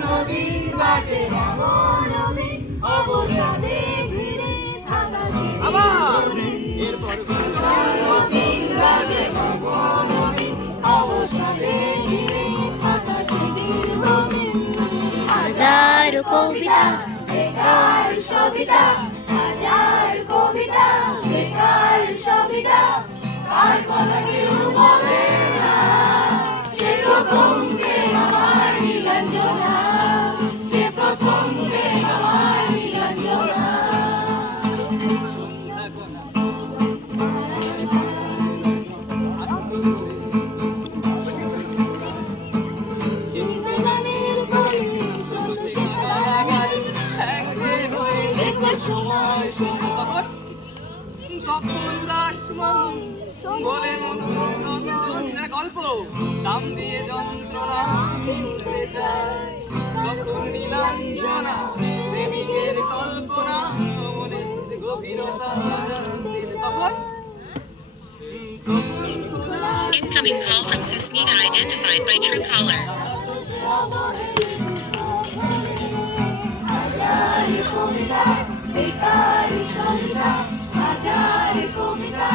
নদীর মাঝে নবনবীন অবসাদে ঘিরে থাকা এরপর নদীর মাঝে নবনবীন অবসাদে ঘিরে থাকা শিগির রঙিন হাজার কবিতা বেকার সবিতা হাজার কবিতা বেকার সবিতা আর কথা কেউ বলে না সে প্রথম কে আমার নীলাঞ্জনা সে প্রথম কে আমার নীলাঞ্জনা সময় তখন দাসমন বলে গল্প দাম দিয়ে যন্ত্রণা কিনতে চায় তখন নীলাঞ্জনা প্রেমিকের কল্পনা মনে গভীরতা জানতে তখন Incoming call from Susmita identified by Truecaller. হাজার কবিতা বেকার সবিতা হাজার কবিতা